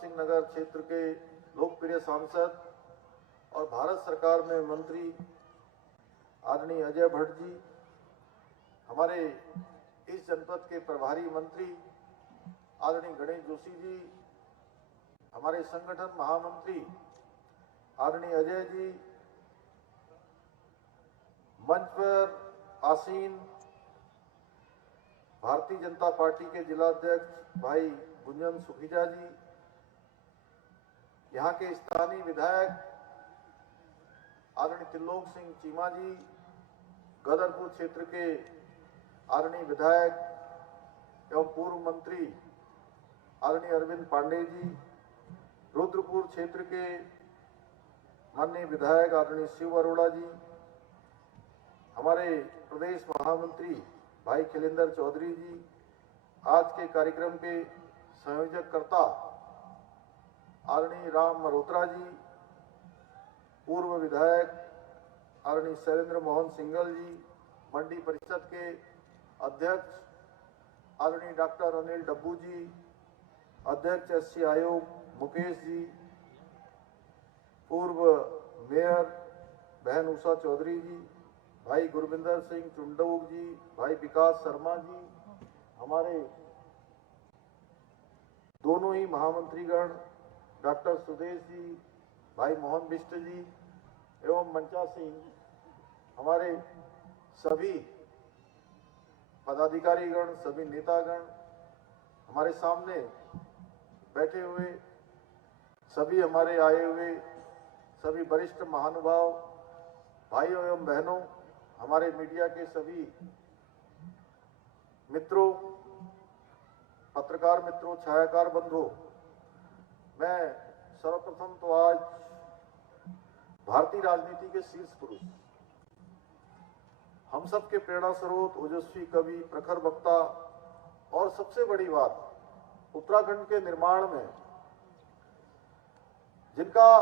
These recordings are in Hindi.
सिंह नगर क्षेत्र के लोकप्रिय सांसद और भारत सरकार में मंत्री आदरणीय अजय भट्ट जी, हमारे इस जनपद के प्रभारी मंत्री आदरणीय गणेश जोशी जी, हमारे संगठन महामंत्री आदरणीय अजय जी, मंच पर आसीन भारतीय जनता पार्टी के जिलाध्यक्ष भाई गुंजन सुखीजा जी, यहाँ के स्थानीय विधायक आदरणीय त्रिलोक सिंह चीमा जी, गदरपुर क्षेत्र के आदरणीय विधायक एवं पूर्व मंत्री आदरणीय अरविंद पांडे जी, रुद्रपुर क्षेत्र के माननीय विधायक आदरणीय शिव अरोड़ा जी, हमारे प्रदेश महामंत्री भाई खिलेंद्र चौधरी जी, आज के कार्यक्रम के संयोजककर्ता आदरणीय राम मल्होत्रा जी, पूर्व विधायक आदरणीय शैलेंद्र मोहन सिंघल जी, मंडी परिषद के अध्यक्ष आदरणीय डॉक्टर अनिल डब्बू जी, अध्यक्ष एससी आयोग मुकेश जी, पूर्व मेयर बहन उषा चौधरी जी, भाई गुरविंदर सिंह चुंडोग जी, भाई विकास शर्मा जी, हमारे दोनों ही महामंत्रीगण डॉक्टर सुदेश जी, भाई मोहन बिष्ट जी एवं मंचा सिंह, हमारे सभी पदाधिकारीगण, सभी नेतागण, हमारे सामने बैठे हुए सभी हमारे आए हुए सभी वरिष्ठ महानुभाव भाइयों एवं बहनों, हमारे मीडिया के सभी मित्रों, पत्रकार मित्रों, छायाकार बंधुओं, मैं सर्वप्रथम तो आज भारतीय राजनीति के शीर्ष पुरुष, हम सब के प्रेरणा स्रोत, ओजस्वी कवि, प्रखर वक्ता और सबसे बड़ी बात उत्तराखंड के निर्माण में जिनका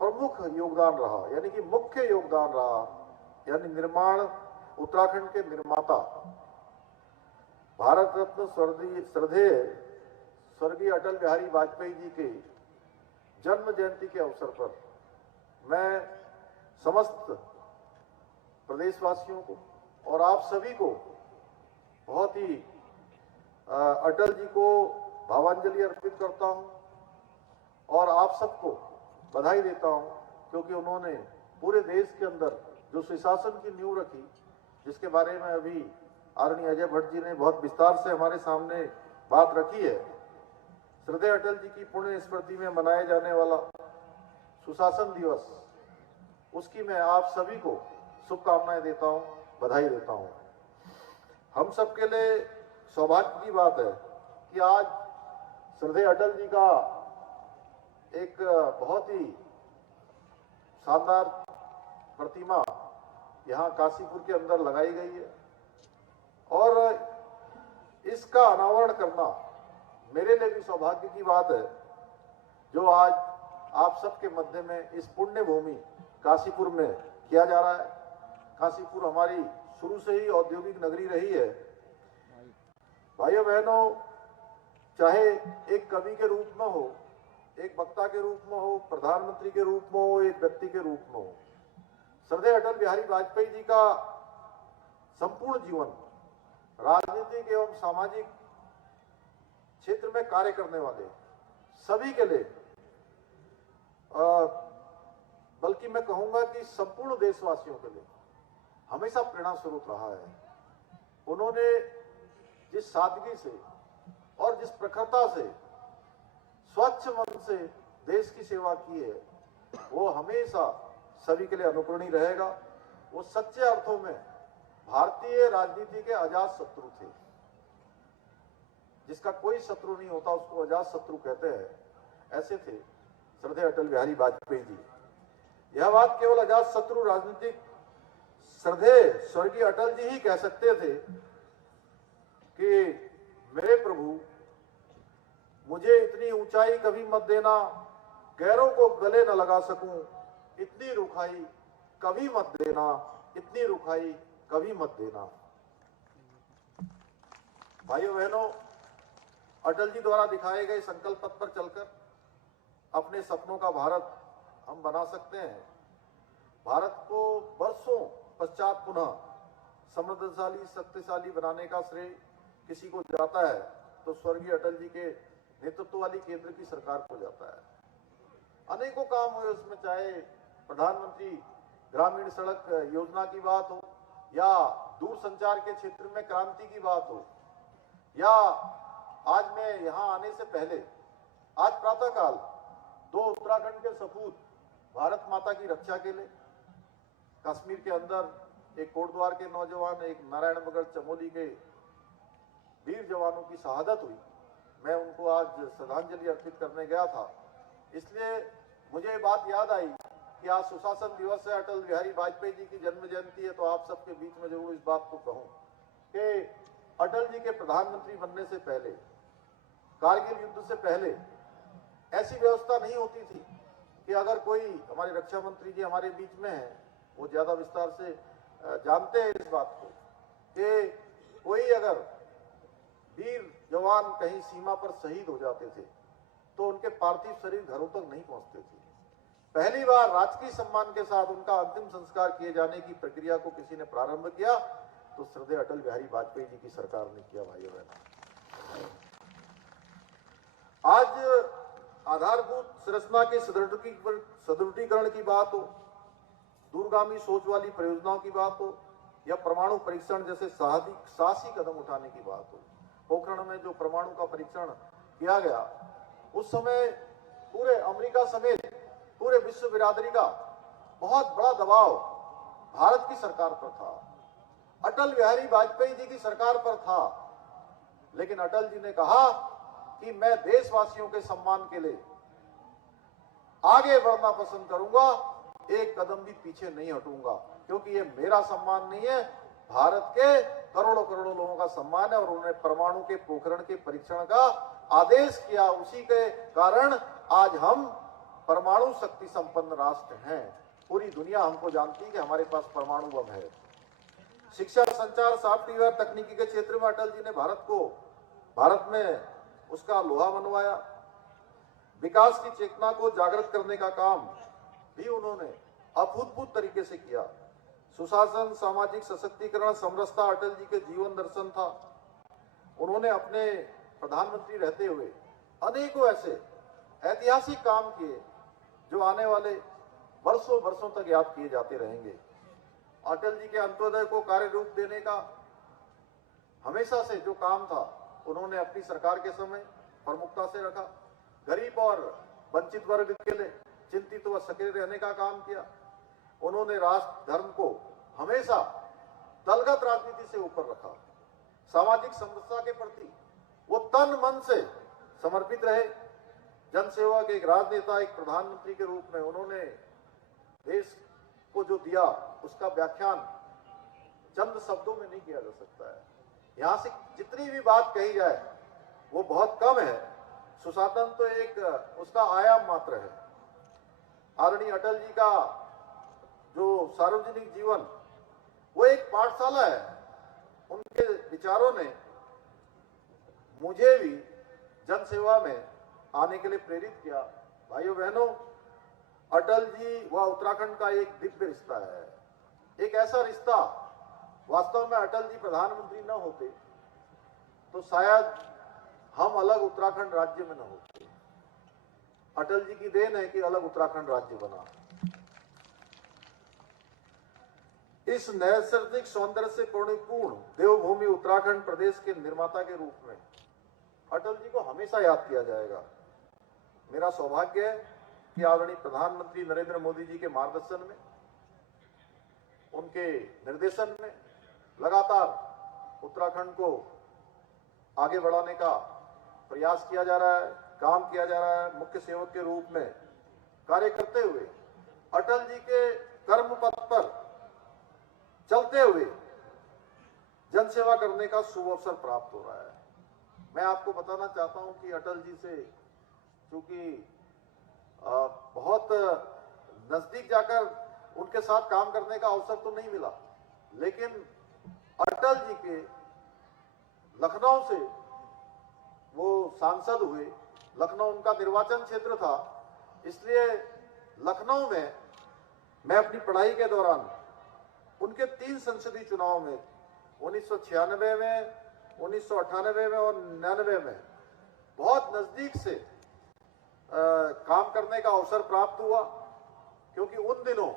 प्रमुख योगदान रहा, यानी कि मुख्य योगदान रहा, यानी निर्माण उत्तराखंड के निर्माता भारत रत्न श्रद्धेय स्वर्गीय अटल बिहारी वाजपेयी जी के जन्म जयंती के अवसर पर मैं समस्त प्रदेशवासियों को और आप सभी को बहुत ही अटल जी को भावांजलि अर्पित करता हूं और आप सबको बधाई देता हूं, क्योंकि उन्होंने पूरे देश के अंदर जो सुशासन की नींव रखी, जिसके बारे में अभी आदरणीय अजय भट्ट जी ने बहुत विस्तार से हमारे सामने बात रखी है। श्रद्धेय अटल जी की पुण्य स्मृति में मनाए जाने वाला सुशासन दिवस, उसकी मैं आप सभी को शुभकामनाएं देता हूं, बधाई देता हूं। हम सबके लिए सौभाग्य की बात है कि आज श्रद्धेय अटल जी का एक बहुत ही शानदार प्रतिमा यहाँ काशीपुर के अंदर लगाई गई है और इसका अनावरण करना मेरे लिए भी सौभाग्य की बात है, जो आज आप सबके मध्य में इस पुण्य भूमि काशीपुर में किया जा रहा है। काशीपुर हमारी शुरू से ही औद्योगिक नगरी रही है। भाइयों बहनों, चाहे एक कवि के रूप में हो, एक वक्ता के रूप में हो, प्रधानमंत्री के रूप में हो, एक व्यक्ति के रूप में हो, श्रद्धेय अटल बिहारी वाजपेयी जी का संपूर्ण जीवन राजनीतिक एवं सामाजिक क्षेत्र में कार्य करने वाले सभी के लिए, बल्कि मैं कहूंगा कि संपूर्ण देशवासियों के लिए हमेशा प्रेरणा स्रोत रहा है। उन्होंने जिस सादगी से और जिस प्रखरता से, स्वच्छ मन से देश की सेवा की है, वो हमेशा सभी के लिए अनुकरणीय रहेगा। वो सच्चे अर्थों में भारतीय राजनीति के अजात शत्रु थे। जिसका कोई शत्रु नहीं होता उसको अजात शत्रु कहते हैं, ऐसे थे श्रद्धेय अटल बिहारी वाजपेयी जी। यह बात केवल अजात शत्रु राजनीतिक श्रद्धेय स्वर्गीय अटल जी ही कह सकते थे कि मेरे प्रभु, मुझे इतनी ऊंचाई कभी मत देना, गैरों को गले न लगा सकूं, इतनी रुखाई कभी मत देना, इतनी रुखाई कभी मत देना। भाइयों बहनों, अटल जी द्वारा दिखाए गए संकल्प पथ पर चलकर अपने सपनों का भारत हम बना सकते हैं। भारत को वर्षों पश्चात पुनः समृद्धशाली, शक्तिशाली बनाने का श्रेय किसी को जाता है तो स्वर्गीय अटल जी के नेतृत्व वाली केंद्र की सरकार को जाता है। अनेकों काम हुए उसमें, चाहे प्रधानमंत्री ग्रामीण सड़क योजना की बात हो, या दूरसंचार के क्षेत्र में क्रांति की बात हो, या आज मैं यहां आने से पहले आज प्रातःकाल 2 उत्तराखंड के सपूत भारत माता की रक्षा के लिए कश्मीर के अंदर एक कोटद्वार के नौजवान, एक नारायणनगर चमोली के वीर जवानों की शहादत हुई। मैं उनको आज श्रद्धांजलि अर्पित करने गया था। इसलिए मुझे ये बात याद आई कि आज सुशासन दिवस है, अटल बिहारी वाजपेयी जी की जन्म जयंती है, तो आप सबके बीच में जरूर इस बात को कहूं कि अटल जी के प्रधानमंत्री बनने से पहले, कारगिल युद्ध से पहले ऐसी व्यवस्था नहीं होती थी कि अगर कोई, हमारे रक्षा मंत्री जी हमारे बीच में है, वो ज्यादा विस्तार से जानते हैं इस बात को, कि कोई अगर वीर जवान कहीं सीमा पर शहीद हो जाते थे तो उनके पार्थिव शरीर घरों तक नहीं पहुंचते थे। पहली बार राजकीय सम्मान के साथ उनका अंतिम संस्कार किए जाने की प्रक्रिया को किसी ने प्रारंभ किया तो श्रद्धेय अटल बिहारी वाजपेयी जी की सरकार ने किया। भाइयों बहनों, आज आधारभूत संरचना के सुदृढ़ीकरण की बात हो, दूरगामी सोच वाली परियोजनाओं की बात हो, या परमाणु परीक्षण जैसे साहसी कदम उठाने की बात हो। पोखरण में जो परमाणु का परीक्षण किया गया, उस समय पूरे अमेरिका समेत पूरे विश्व बिरादरी का बहुत बड़ा दबाव भारत की सरकार पर था, अटल बिहारी वाजपेयी जी की सरकार पर था। लेकिन अटल जी ने कहा कि मैं देशवासियों के सम्मान के लिए आगे बढ़ना पसंद करूंगा, एक कदम भी पीछे नहीं हटूंगा, क्योंकि ये मेरा सम्मान नहीं है, भारत के करोड़ों करोड़ों लोगों का सम्मान है। और उन्होंने परमाणु के पोखरण के परीक्षण का आदेश किया। उसी के कारण आज हम परमाणु शक्ति संपन्न राष्ट्र हैं। पूरी दुनिया हमको जानती है कि हमारे पास परमाणु बम है। शिक्षा, संचार, सॉफ्टवेयर तकनीकी के क्षेत्र में अटल जी ने भारत में उसका लोहा मनवाया। विकास की चेतना को जागृत करने का काम भी उन्होंने अभूतपूर्व तरीके से किया। सुशासन, सामाजिक सशक्तिकरण, समरसता अटल जी के जीवन दर्शन था। उन्होंने अपने प्रधानमंत्री रहते हुए अनेकों ऐसे ऐतिहासिक काम किए जो आने वाले वर्षों वर्षों तक याद किए जाते रहेंगे। अटल जी के अंत्योदय को कार्य रूप देने का हमेशा से जो काम था, उन्होंने अपनी सरकार के समय प्रमुखता से रखा। गरीब और वंचित वर्ग के लिए चिंतित व सक्रिय रहने का काम किया। उन्होंने राष्ट्र धर्म को हमेशा दलगत राजनीति से ऊपर रखा। सामाजिक समरसता के प्रति वो तन मन से समर्पित रहे। जनसेवा के एक राजनेता, एक प्रधानमंत्री के रूप में उन्होंने देश को जो दिया, उसका व्याख्यान चंद शब्दों में नहीं किया जा सकता है। यहां से जितनी भी बात कही जाए वो बहुत कम है। सुशासन तो एक उसका आयाम मात्र है। आदरणीय अटल जी का जो सार्वजनिक जीवन, वो एक पाठशाला है। उनके विचारों ने मुझे भी जनसेवा में आने के लिए प्रेरित किया। भाइयों बहनों, अटल जी व उत्तराखंड का एक दिव्य रिश्ता है। एक ऐसा रिश्ता, वास्तव में अटल जी प्रधानमंत्री न होते तो शायद हम अलग उत्तराखंड राज्य में न होते। अटल जी की देन है कि अलग उत्तराखंड राज्य बना। इस नैसर्गिक सौंदर्य से परिपूर्ण देवभूमि उत्तराखंड प्रदेश के निर्माता के रूप में अटल जी को हमेशा याद किया जाएगा। मेरा सौभाग्य है कि आदरणीय प्रधानमंत्री नरेंद्र मोदी जी के मार्गदर्शन में, उनके निर्देशन में लगातार उत्तराखंड को आगे बढ़ाने का प्रयास किया जा रहा है, काम किया जा रहा है। मुख्य सेवक के रूप में कार्य करते हुए अटल जी के कर्म पथ पर चलते हुए जनसेवा करने का शुभ अवसर प्राप्त हो रहा है। मैं आपको बताना चाहता हूं कि अटल जी से चूंकि बहुत नजदीक जाकर उनके साथ काम करने का अवसर तो नहीं मिला, लेकिन अटल जी के लखनऊ से वो सांसद हुए। लखनऊ उनका निर्वाचन क्षेत्र था। इसलिए लखनऊ में मैं अपनी पढ़ाई के दौरान उनके 3 संसदीय चुनाव में 1996 में, 1998 में और 99 में बहुत नजदीक से काम करने का अवसर प्राप्त हुआ, क्योंकि उन दिनों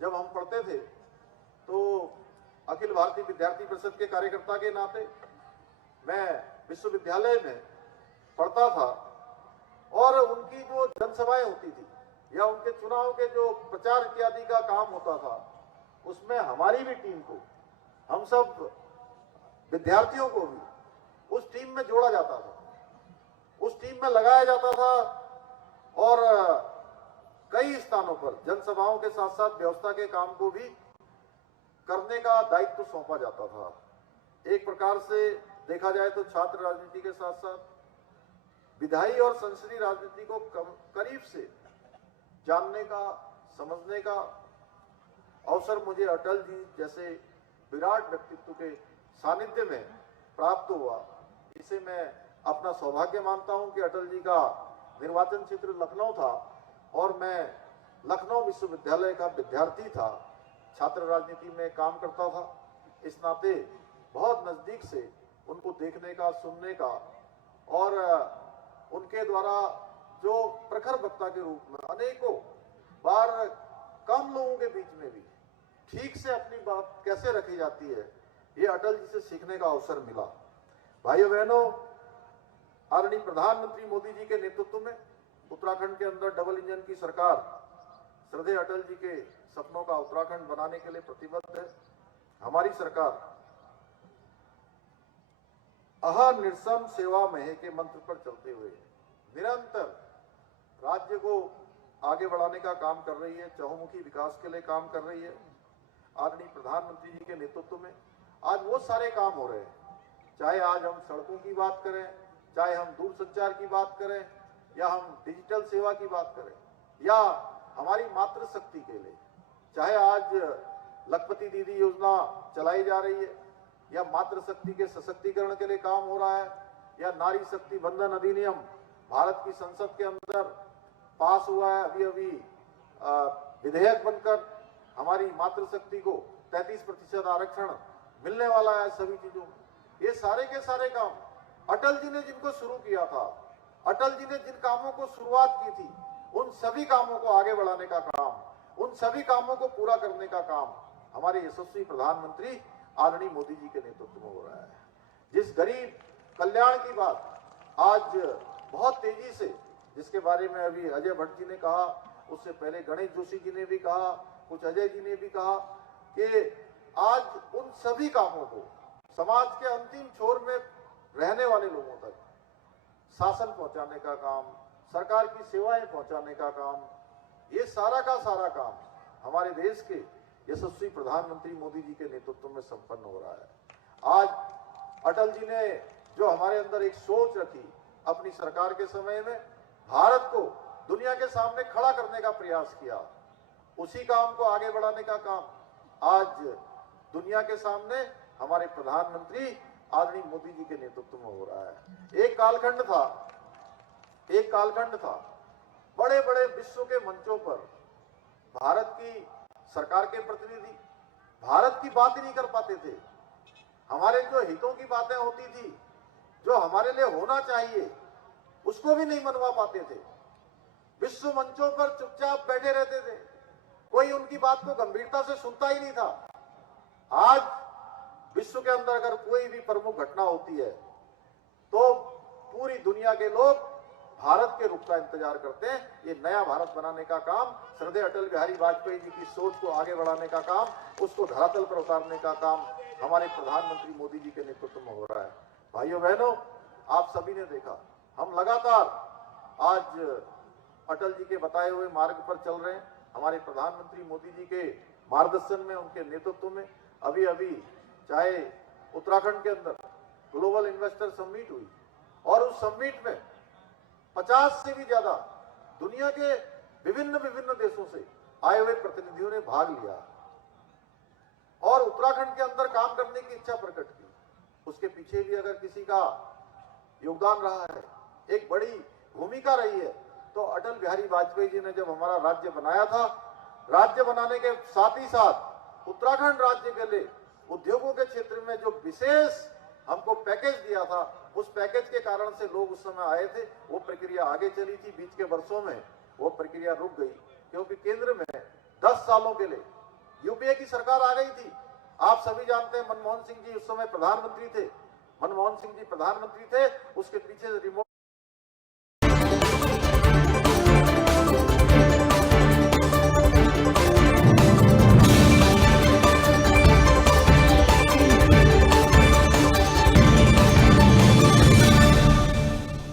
जब हम पढ़ते थे तो अखिल भारतीय विद्यार्थी परिषद के कार्यकर्ता के नाते मैं विश्वविद्यालय में पढ़ता था और उनकी जो जनसभाएं होती थी या उनके चुनाव के जो प्रचार इत्यादि का काम होता था, उसमें हमारी भी टीम को, हम सब विद्यार्थियों को भी उस टीम में जोड़ा जाता था, उस टीम में लगाया जाता था और कई स्थानों पर जनसभाओं के साथ साथ व्यवस्था के काम को भी करने का दायित्व सौंपा जाता था। एक प्रकार से देखा जाए तो छात्र राजनीति के साथ साथ विधायी और संसदीय राजनीति को करीब से जानने का, समझने का अवसर मुझे अटल जी जैसे विराट व्यक्तित्व के सानिध्य में प्राप्त हुआ। इसे मैं अपना सौभाग्य मानता हूं कि अटल जी का निर्वाचन क्षेत्र लखनऊ था और मैं लखनऊ विश्वविद्यालय का विद्यार्थी था, छात्र राजनीति में काम करता था। इस नाते बहुत नजदीक से उनको देखने का, सुनने का और उनके द्वारा जो प्रखर वक्ता के रूप में अनेकों बार कम लोगों के बीच में भी ठीक से अपनी बात कैसे रखी जाती है, ये अटल जी से सीखने का अवसर मिला। भाइयों बहनों, आदरणीय प्रधानमंत्री मोदी जी के नेतृत्व में उत्तराखंड के अंदर डबल इंजन की सरकार श्रद्धेय अटल जी के सपनों का उत्तराखंड बनाने के लिए प्रतिबद्ध है। हमारी सरकार अहर्निशम सेवा महे के मंत्र पर चलते हुए निरंतर राज्य को आगे बढ़ाने का काम कर रही है, चहुमुखी विकास के लिए काम कर रही है। आदरणीय प्रधानमंत्री जी के नेतृत्व में आज वो सारे काम हो रहे हैं, चाहे आज हम सड़कों की बात करें, चाहे हम दूरसंचार की बात करें, या हम डिजिटल सेवा की बात करें, या हमारी मातृशक्ति के लिए, चाहे आज लखपति दीदी योजना चलाई जा रही है, या मातृशक्ति के सशक्तिकरण के लिए काम हो रहा है, या नारी शक्ति बंधन अधिनियम भारत की संसद के अंदर पास हुआ है, अभी अभी विधेयक बनकर हमारी मातृशक्ति को 33% आरक्षण मिलने वाला है। सभी चीजों में ये सारे के सारे काम अटल जी ने जिनको शुरू किया था, अटल जी ने जिन कामों को शुरुआत की थी, उन सभी कामों को आगे बढ़ाने का काम, उन सभी कामों को पूरा करने का काम हमारे यशस्वी प्रधानमंत्री आदरणीय मोदी जी के नेतृत्व में हो रहा है। जिस गरीब कल्याण की बात आज बहुत तेजी से, जिसके बारे में अभी अजय भट्ट जी ने कहा, उससे पहले गणेश जोशी जी ने भी कहा, कुछ अजय जी ने भी कहा कि आज उन सभी कामों को समाज के अंतिम छोर में रहने वाले लोगों तक शासन पहुंचाने का काम, सरकार की सेवाएं पहुंचाने का काम, ये सारा का सारा काम हमारे देश के यशस्वी प्रधानमंत्री मोदी जी के नेतृत्व में संपन्न हो रहा है। आज अटल जी ने जो हमारे अंदर एक सोच रखी, अपनी सरकार के समय में भारत को दुनिया के सामने खड़ा करने का प्रयास किया, उसी काम को आगे बढ़ाने का काम आज दुनिया के सामने हमारे प्रधानमंत्री आदरणीय मोदी जी के नेतृत्व में हो रहा है। एक कालखंड था बड़े बड़े विश्व के मंचों पर भारत की सरकार के प्रतिनिधि भारत की बात ही नहीं कर पाते थे। हमारे जो हितों की बातें होती थी, जो हमारे लिए होना चाहिए, उसको भी नहीं मनवा पाते थे। विश्व मंचों पर चुपचाप बैठे रहते थे, कोई उनकी बात को गंभीरता से सुनता ही नहीं था। आज विश्व के अंदर अगर कोई भी प्रमुख घटना होती है तो पूरी दुनिया के लोग भारत के रुख का इंतजार करते हैं। ये नया भारत बनाने का काम, श्रद्धेय अटल बिहारी वाजपेयी जी की सोच को आगे बढ़ाने का काम, उसको धरातल पर उतारने का काम हमारे प्रधानमंत्री मोदी जी के नेतृत्व में हो रहा है। भाइयों बहनों, आप सभी ने देखा, हम लगातार आज अटल जी के बताए हुए मार्ग पर चल रहे हैं। हमारे प्रधानमंत्री मोदी जी के मार्गदर्शन में, उनके नेतृत्व में अभी अभी चाहे उत्तराखंड के अंदर ग्लोबल इन्वेस्टर समिट हुई और उस समिट में 50 से भी ज्यादा दुनिया के विभिन्न देशों से आए हुए प्रतिनिधियों ने भाग लिया और उत्तराखंड के अंदर काम करने की इच्छा प्रकट की। उसके पीछे भी अगर किसी का योगदान रहा है, एक बड़ी भूमिका रही है, तो अटल बिहारी वाजपेयी जी ने जब हमारा राज्य बनाया था, राज्य बनाने के साथ ही साथ उत्तराखंड राज्य के लिए उद्योगों के क्षेत्र में जो विशेष हमको पैकेज दिया था, उस पैकेज के कारण से लोग उस समय आए थे। वो प्रक्रिया आगे चली थी, बीच के वर्षों में वो प्रक्रिया रुक गई, क्योंकि केंद्र में 10 सालों के लिए यूपीए की सरकार आ गई थी। आप सभी जानते हैं, मनमोहन सिंह जी उस समय प्रधानमंत्री थे। मनमोहन सिंह जी प्रधानमंत्री थे, उसके पीछे रिमोट